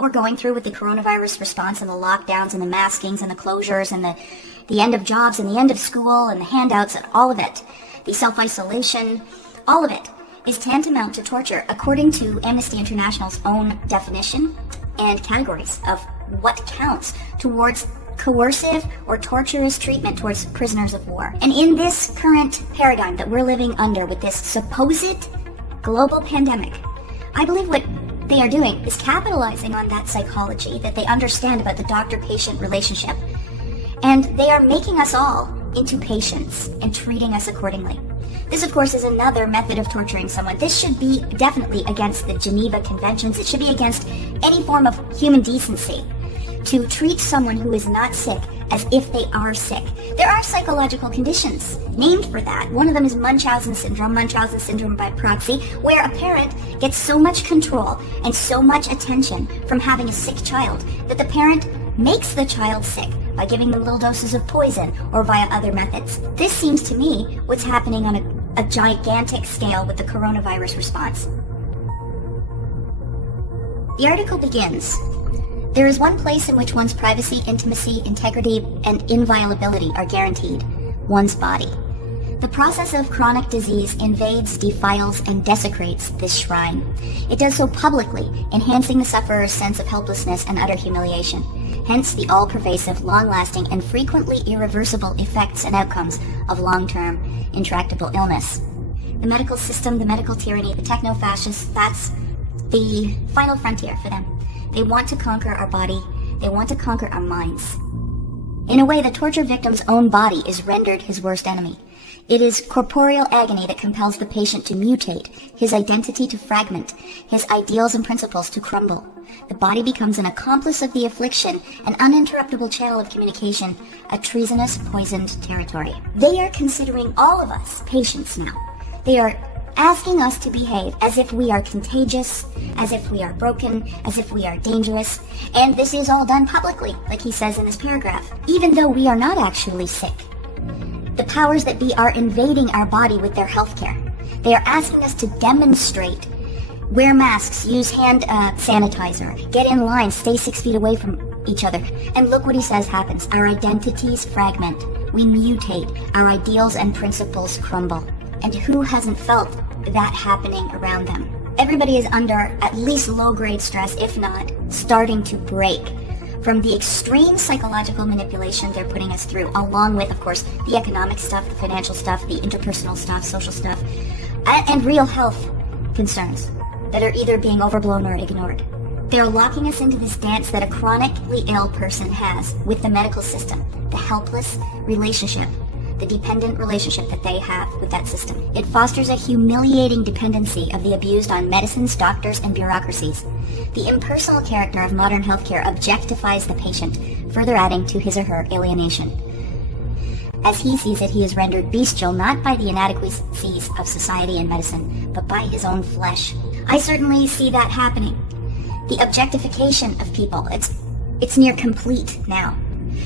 what we're going through with the coronavirus response and the lockdowns and the maskings and the closures and the end of jobs and the end of school and the handouts and all of it, the self-isolation, all of it is tantamount to torture according to Amnesty International's own definition and categories of what counts towards coercive or torturous treatment towards prisoners of war. And in this current paradigm that we're living under with this supposed global pandemic, I believe what they are doing is capitalizing on that psychology that they understand about the doctor-patient relationship. And they are making us all into patients and treating us accordingly. This, of course, is another method of torturing someone. This should be definitely against the Geneva Conventions. It should be against any form of human decency to treat someone who is not sick as if they are sick. There are psychological conditions named for that. One of them is Munchausen syndrome by proxy, where a parent gets so much control and so much attention from having a sick child that the parent makes the child sick by giving them little doses of poison or via other methods. This seems to me what's happening on a gigantic scale with the coronavirus response. The article begins, "There is one place in which one's privacy, intimacy, integrity, and inviolability are guaranteed: one's body. The process of chronic disease invades, defiles, and desecrates this shrine. It does so publicly, enhancing the sufferer's sense of helplessness and utter humiliation. Hence the all-pervasive, long-lasting, and frequently irreversible effects and outcomes of long-term, intractable illness. The medical system, the medical tyranny, the techno-fascists, that's the final frontier for them. They want to conquer our body. They want to conquer our minds. In a way, the torture victim's own body is rendered his worst enemy. It is corporeal agony that compels the patient to mutate, his identity to fragment, his ideals and principles to crumble. The body becomes an accomplice of the affliction, an uninterruptible channel of communication, a treasonous, poisoned territory." They are considering all of us patients now. They are asking us to behave as if we are contagious, as if we are broken, as if we are dangerous, and this is all done publicly, like he says in this paragraph, even though we are not actually sick. The powers that be are invading our body with their healthcare. They are asking us to demonstrate, wear masks, use hand sanitizer, get in line, stay 6 feet away from each other. And look what he says happens. Our identities fragment. We mutate. Our ideals and principles crumble. And who hasn't felt that happening around them? Everybody is under at least low-grade stress, if not starting to break from the extreme psychological manipulation they're putting us through, along with, of course, the economic stuff, the financial stuff, the interpersonal stuff, social stuff, and real health concerns that are either being overblown or ignored. They're locking us into this dance that a chronically ill person has with the medical system, the helpless relationship, the dependent relationship that they have with that system. It fosters a humiliating dependency of the abused on medicines, doctors, and bureaucracies. The impersonal character of modern healthcare objectifies the patient, further adding to his or her alienation. As he sees it, he is rendered bestial not by the inadequacies of society and medicine, but by his own flesh. I certainly see that happening. The objectification of people, it's near complete now.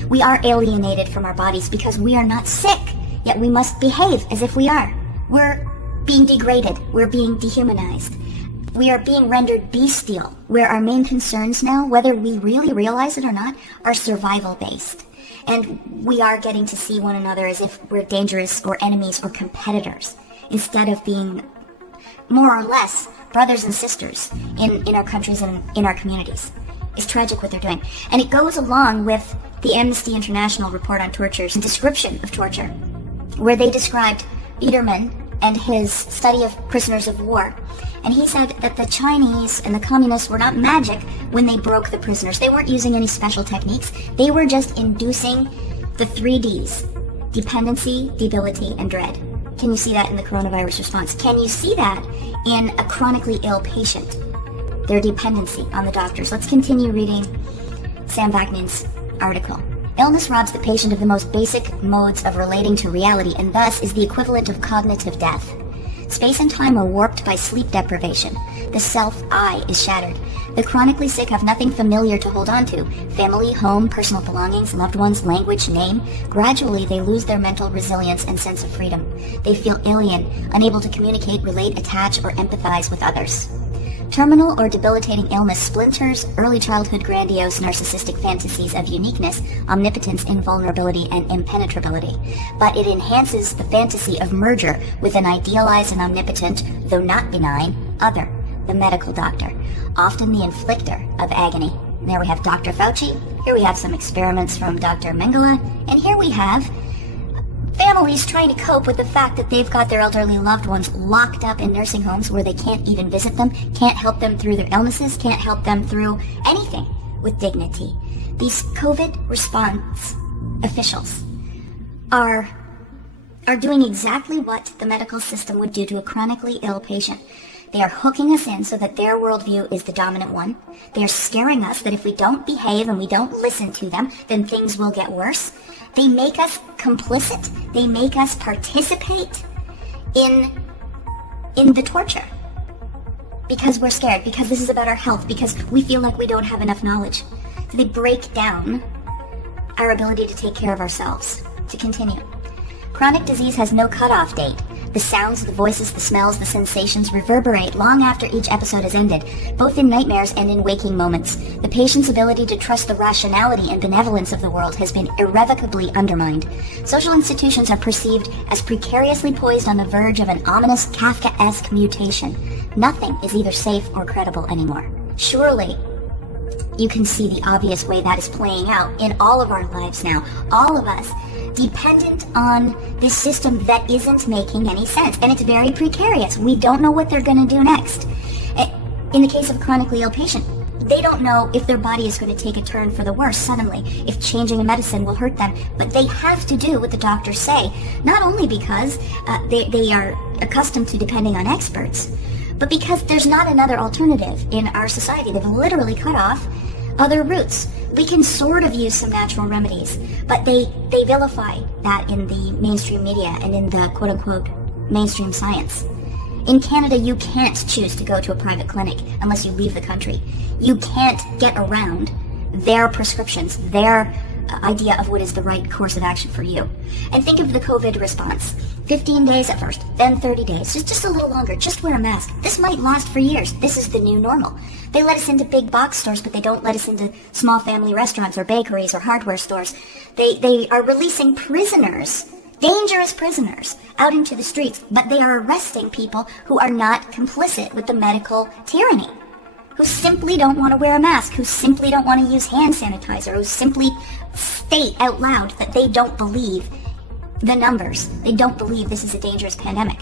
We are alienated from our bodies because we are not sick, yet we must behave as if we are. We're being degraded. We're being dehumanized. We are being rendered bestial, where our main concerns now, whether we really realize it or not, are survival-based. And we are getting to see one another as if we're dangerous or enemies or competitors, instead of being more or less brothers and sisters in our countries and in our communities. It's tragic what they're doing. And it goes along with the Amnesty International report on torture's description of torture, where they described Biederman and his study of prisoners of war. And he said that the Chinese and the communists were not magic when they broke the prisoners. They weren't using any special techniques. They were just inducing the 3 Ds: dependency, debility, and dread. Can you see that in the coronavirus response? Can you see that in a chronically ill patient? Their dependency on the doctors. Let's continue reading Sam Vaknin's article. Illness robs the patient of the most basic modes of relating to reality and thus is the equivalent of cognitive death. Space and time are warped by sleep deprivation. The self-I is shattered. The chronically sick have nothing familiar to hold on to. Family, home, personal belongings, loved ones, language, name. Gradually, they lose their mental resilience and sense of freedom. They feel alien, unable to communicate, relate, attach, or empathize with others. Terminal or debilitating illness splinters early childhood grandiose narcissistic fantasies of uniqueness, omnipotence, invulnerability, and impenetrability. But it enhances the fantasy of merger with an idealized and omnipotent, though not benign, other, the medical doctor, often the inflictor of agony. There we have Dr. Fauci, here we have some experiments from Dr. Mengele, and here we have families trying to cope with the fact that they've got their elderly loved ones locked up in nursing homes where they can't even visit them, can't help them through their illnesses, can't help them through anything with dignity. These COVID response officials are doing exactly what the medical system would do to a chronically ill patient. They are hooking us in so that their worldview is the dominant one. They are scaring us that if we don't behave and we don't listen to them, then things will get worse. They make us complicit. They make us participate in the torture. Because we're scared, because this is about our health, because we feel like we don't have enough knowledge. So they break down our ability to take care of ourselves. To continue. Chronic disease has no cutoff date. The sounds, the voices, the smells, the sensations reverberate long after each episode has ended, both in nightmares and in waking moments. The patient's ability to trust the rationality and benevolence of the world has been irrevocably undermined. Social institutions are perceived as precariously poised on the verge of an ominous Kafkaesque mutation. Nothing is either safe or credible anymore. Surely, you can see the obvious way that is playing out in all of our lives now. All of us dependent on this system that isn't making any sense. And it's very precarious. We don't know what they're going to do next. In the case of a chronically ill patient, they don't know if their body is going to take a turn for the worse suddenly, if changing a medicine will hurt them. But they have to do what the doctors say, not only because they are accustomed to depending on experts, but because there's not another alternative in our society. They've literally cut off other routes. We can sort of use some natural remedies, but they vilify that in the mainstream media and in the quote-unquote mainstream science. In Canada, you can't choose to go to a private clinic unless you leave the country. You can't get around their prescriptions, their idea of what is the right course of action for you. And think of the COVID response. 15 days at first, then 30 days, just a little longer, just wear a mask. This might last for years. This is the new normal. They let us into big box stores, but they don't let us into small family restaurants or bakeries or hardware stores. They are releasing prisoners, dangerous prisoners, out into the streets, but they are arresting people who are not complicit with the medical tyranny, who simply don't want to wear a mask, who simply don't want to use hand sanitizer, who simply state out loud that they don't believe the numbers. They don't believe this is a dangerous pandemic.